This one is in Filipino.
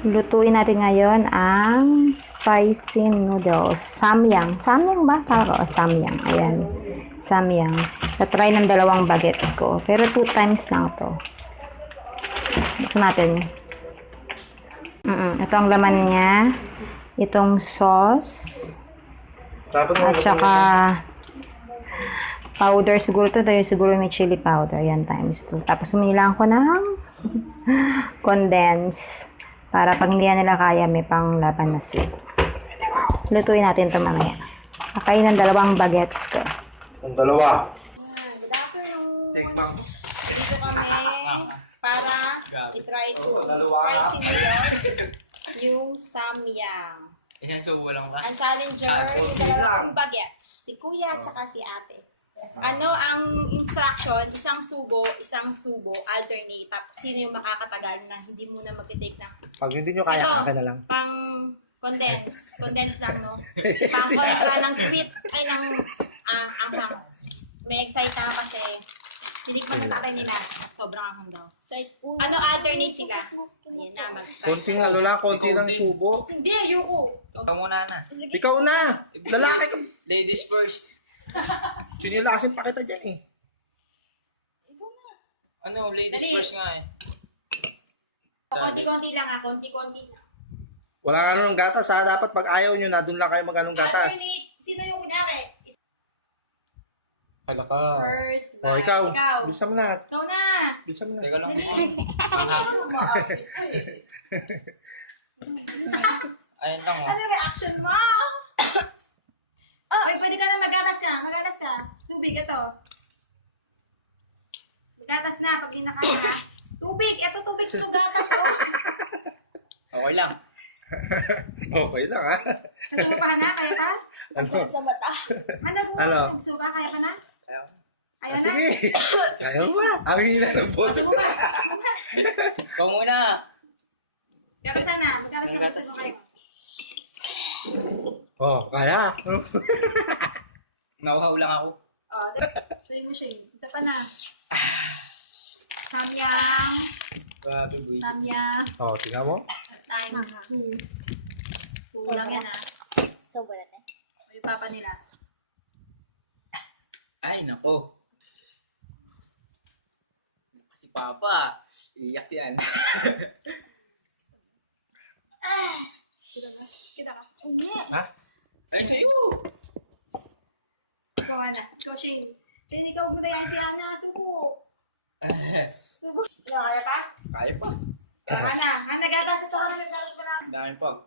Lutuin natin ngayon ang spicy noodles. Samyang. Samyang ba? Tawag ko. Samyang. Ayan. Samyang. Tatry ng 2 bagets ko. Pero 2 times lang to. Ito natin. Ito ang laman niya. Itong sauce. At saka powder siguro to. Siguro may chili powder. Yan, times 2. Tapos humilang ko ng condense. Para pag hindi nila kaya, may panglaban na soup. Lutuin natin ito mamaya. Kakain ng 2 bagets ko. Ang dalawa. Good afternoon. Dito kami para i-try to spicy noodles yung samyang. Ang challenger, yung 2 bagets. Si kuya at saka si ate. Ano ang instruction? Isang subo, alternate. Tapos sino yung makakatagal na hindi muna mag-take ng... Pag hindi nyo kaya, akin na lang. Pang condense. Condense lang, no? Pang kontra ng sweet, ay ng anghang. May excite ako kasi hindi pa natatay nila. Sobrang anghang daw. Ano alternate sila? Ayan na, mag-start. Konting ano lang, konti ng subo. Hindi, ayoko. Ikaw muna na. Ikaw na! Lalaki ka! Ladies first. Sinilasin pa kita dyan eh. Ano, ladies Dali. first nga eh. Konti-konti lang konti-konti lang. Wala nga anong gatas ha. Dapat pag ayaw nyo na, doon lang kayo mag-anong gatas. Alternate. Sino yung kunyari? Hala ka. First, O, ikaw. Ikaw. Bisa mo na. Ikaw na. Bisa mo na. Teka lang. Ayun lang Ano oh. reaction mo? Ay, pwede ka na magatas ka. Magatas ka. Tubig, ito. Magatas na pag di na kaya. Tubig. Ito tubig sa gatas ko. Okay lang. Okay lang ha. Nasuka ka na? Kaya ka? Ano? Sa mata. Ano po? Ano? Nasuka, kaya ka na? Ayaw. Kaya na? Sige. Kaya mo ba? Ang hina ng boses. Suka. Ikaw muna. Gatas na. Magatas ka. Suka kayo. Oh, kaya. Nauhaw lang ako. Sabi mo siya. Isa pa na. Samyang. Grabe boy. Samyang. Oh, tingnan mo. Times 2. Kulang yan Sobra na. O yung papa nila. Ay, nako. Si Papa, iyak yan. Kita ka. Ha? Ay, sa'yo. Ikaw na. Ikaw, Shane. Shane, ikaw mo na yan si Ana. Subo. Subo. Kaya pa? Kaya pa. Ana. Ana, gatas. Ito ka na. Gatas pa na. Dami pa.